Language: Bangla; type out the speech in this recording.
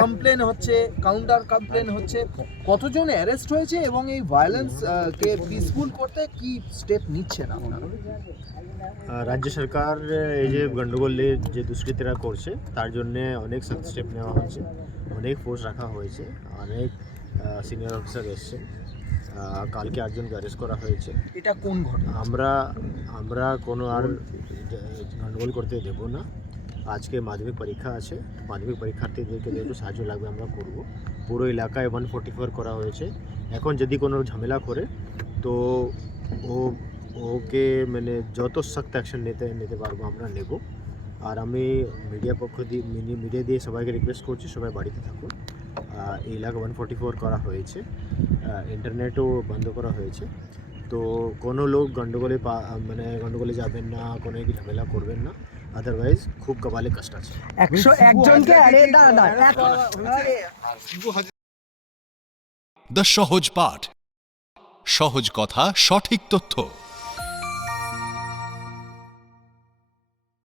কমপ্লেন হচ্ছে, কাউন্টার কমপ্লেন হচ্ছে, কতজন অ্যারেস্ট হয়েছে এবং এই ভায়োলেন্স কে পিসফুল করতে কি স্টেপ নিচ্ছেন আপনারা? রাজ্য সরকার এই যে গণ্ডগোলে যে দুষ্কৃতীরা করছে তার জন্য অনেক সখ্ত স্টেপ নেওয়া হচ্ছে, অনেক ফোর্স রাখা হয়েছে, অনেক সিনিয়র অফিসার এসছে। কালকে একজনকে অ্যারেস্ট করা হয়েছে। এটা কোন ঘটনা? আমরা কোনো আর গণ্ডগোল করতে দেব না। আজকে মাধ্যমিক পরীক্ষা আছে, মাধ্যমিক পরীক্ষার্থীদেরকে যেহেতু সাহায্য লাগবে আমরা করব। পুরো এলাকায় 144 করা হয়েছে। এখন যদি কোনো ঝামেলা করে তো ওকে মানে যত সখ্ত অ্যাকশন নিতে পারবো আমরা নেব। আর আমি মিডিয়া দিয়ে সবাইকে রিকোয়েস্ট করছি, সবাই বাড়িতে থাকুন। এই এলাকা 144 করা হয়েছে, ইন্টারনেটও বন্ধ করা হয়েছে। তো কোনো লোক গণ্ডগোলে যাবেন না, কোনো ঝামেলা করবেন না, আদারওয়াইজ খুব কপালে কষ্ট আছে। 101 দ্য সহজ পাঠ, সহজ কথা, সঠিক তথ্য।